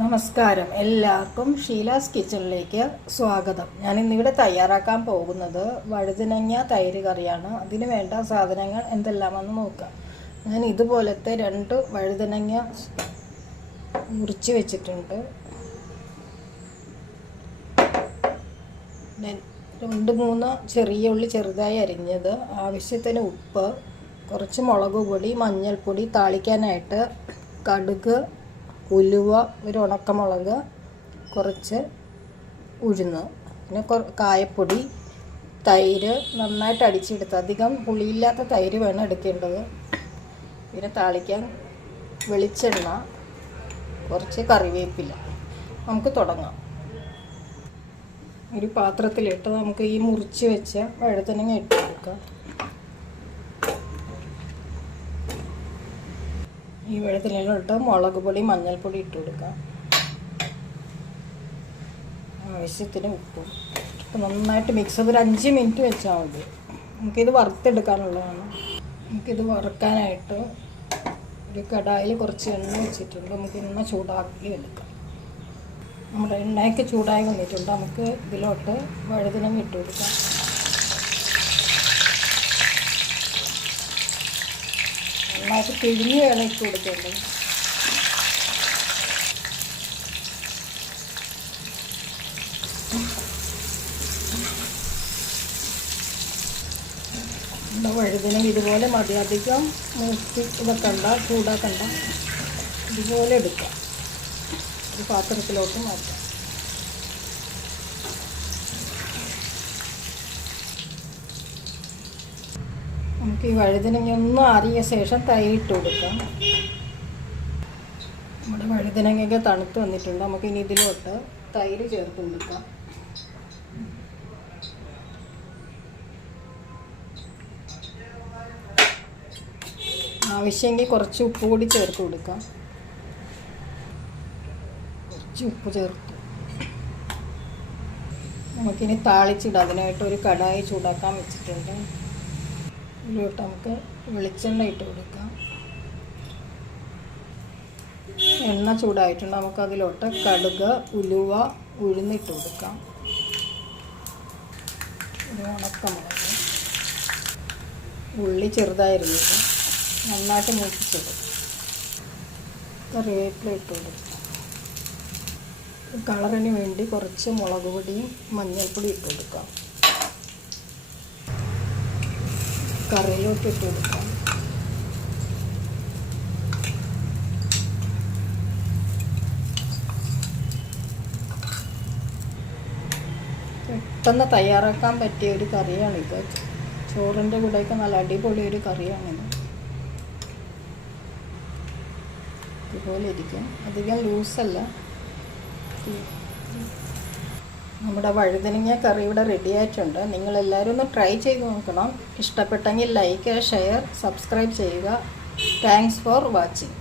നമസ്കാരം, എല്ലാവർക്കും ഷീലാസ് കിച്ചണിലേക്ക് സ്വാഗതം. ഞാൻ ഇന്നിവിടെ തയ്യാറാക്കാൻ പോകുന്നത് വഴുതനങ്ങ തൈര് കറിയാണ്. അതിന് വേണ്ട സാധനങ്ങൾ എന്തെല്ലാമെന്ന് നോക്കാം. ഞാൻ ഇതുപോലത്തെ 2 വഴുതനങ്ങ മുറിച്ച് വെച്ചിട്ടുണ്ട്. 2-3 ചെറിയ ഉള്ളി ചെറുതായി അരിഞ്ഞത്, ആവശ്യത്തിന് ഉപ്പ്, കുറച്ച് മുളക് പൊടി, മഞ്ഞൾപ്പൊടി, താളിക്കാനായിട്ട് കടുക്, ഉലുവ, ഒരു ഉണക്കമുളക്, കുറച്ച് ഉഴുന്ന്, പിന്നെ കായപ്പൊടി, തൈര് നന്നായിട്ട് അടിച്ചെടുത്ത്, അധികം പുളിയില്ലാത്ത തൈര് വേണം എടുക്കേണ്ടത്. പിന്നെ താളിക്കാൻ വെളിച്ചെണ്ണ, കുറച്ച് കറിവേപ്പില. നമുക്ക് തുടങ്ങാം. ഒരു പാത്രത്തിലിട്ട് നമുക്ക് ഈ മുറിച്ച് വെച്ച വഴുതനങ്ങ ഇട്ട് കൊടുക്കാം. ഈ വഴുതനയിലോട്ട് മുളക് പൊടി, മഞ്ഞൾപ്പൊടി ഇട്ട് കൊടുക്കാം. ആവശ്യത്തിന് ഉപ്പും ഇപ്പം നന്നായിട്ട് മിക്സ് ചെയ്ത് ഒരു 5 മിനിറ്റ് വെച്ചാൽ മതി. നമുക്കിത് വറുത്തെടുക്കാനുള്ളതാണ്. നമുക്കിത് വറുക്കാനായിട്ട് ഒരു കടായിൽ കുറച്ച് എണ്ണ വെച്ചിട്ടുണ്ട്. നമുക്ക് എണ്ണ ചൂടാക്കി എടുക്കാം. നമ്മുടെ എണ്ണയൊക്കെ ചൂടായി വന്നിട്ടുണ്ട്. നമുക്ക് ഇതിലോട്ട് വഴുതനങ്ങ ഇട്ട് കൊടുക്കാം. നന്നായിട്ട് പിഴിഞ്ഞ് വേണം ഇട്ട് കൊടുക്കേണ്ടത്. വഴുതനങ്ങ ഇതുപോലെ മതി, അധികം മൂത്തി ഇതൊക്കണ്ട, ചൂടാക്കണ്ട. ഇതുപോലെ എടുക്കാം. ഒരു പാത്രത്തിലോട്ട് മാറ്റാം. നമുക്ക് ഈ വഴുതനങ്ങ ഒന്ന് ആറിയ ശേഷം തൈര് ഇട്ട് കൊടുക്കാം. നമ്മുടെ വഴുതനങ്ങയൊക്കെ തണുത്ത് വന്നിട്ടുണ്ട്. നമുക്ക് ഇനി ഇതിലോട്ട് തൈര് ചേർത്ത് കൊടുക്കാം. ആവശ്യമെങ്കിൽ കുറച്ച് ഉപ്പ് കൂടി ചേർത്ത് കൊടുക്കാം. കുറച്ച് ഉപ്പ് ചേർത്ത് നമുക്കിനി താളിച്ചിടാം. അതിനായിട്ട് ഒരു കടായി ചൂടാക്കാൻ വെച്ചിട്ടുണ്ട്. ഇതിലോട്ട് നമുക്ക് വെളിച്ചെണ്ണ ഇട്ട് കൊടുക്കാം. എണ്ണ ചൂടായിട്ടുണ്ട്. നമുക്കതിലോട്ട് കടുക്, ഉലുവ, ഉഴുന്നിട്ട് കൊടുക്കാം. ഒരു ഉണക്കമുളക്, ഉള്ളി ചെറുതായിരുന്നത് നന്നായിട്ട് മൂപ്പിച്ചിടും. കറിവേപ്പില ഇട്ട് കൊടുക്കാം. കളറിന് വേണ്ടി കുറച്ച് മുളക് പൊടിയും മഞ്ഞൾപ്പൊടി ഇട്ട് കൊടുക്കാം. കറിയിലോട്ട് ഇട്ട് കൊടുക്കാം. പെട്ടെന്ന് തയ്യാറാക്കാൻ പറ്റിയ ഒരു കറിയാണിത്. ചോറിൻ്റെ കൂടെയൊക്കെ നല്ല അടിപൊളി ഒരു കറിയാണിത്. ഇതുപോലെ ഇരിക്കും, അധികം ലൂസല്ല. നമ്മുടെ വഴുതനങ്ങ കറി ഇവിടെ റെഡി ആയിട്ടുണ്ട്. നിങ്ങളെല്ലാവരും ഒന്ന് ട്രൈ ചെയ്ത് നോക്കണം. ഇഷ്ടപ്പെട്ടെങ്കിൽ ലൈക്ക്, ഷെയർ, സബ്സ്ക്രൈബ് ചെയ്യുക. Thanks for watching.